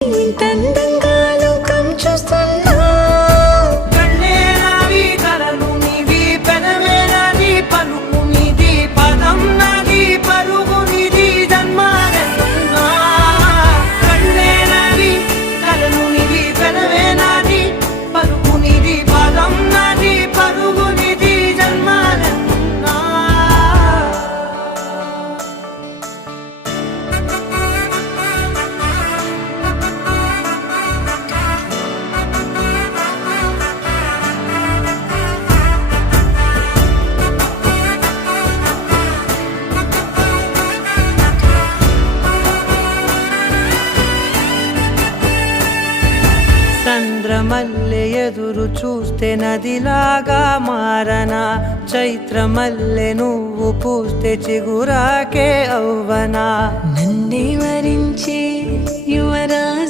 ఇంతందంగా లోకం చూస్తున్నా కళ్ళే నావి కలలు నీవి పెనవే నాది పలుకు నీది పదం నాది పరుగు నీది జన్మాలెన్నున్నా కళ్ళే నావి కలలు నీవి పెనవే నాది పలుకు నీది పదం నాది పరుగు నీది జన్మాలెన్నున్నా చంద్రమల్లె ఎదురు చూస్తే నదిలాగా మారనా చైత్రమల్లె నువ్వు పూస్తే చిగురాకే అవ్వనా నన్నే వరించి యువరాజు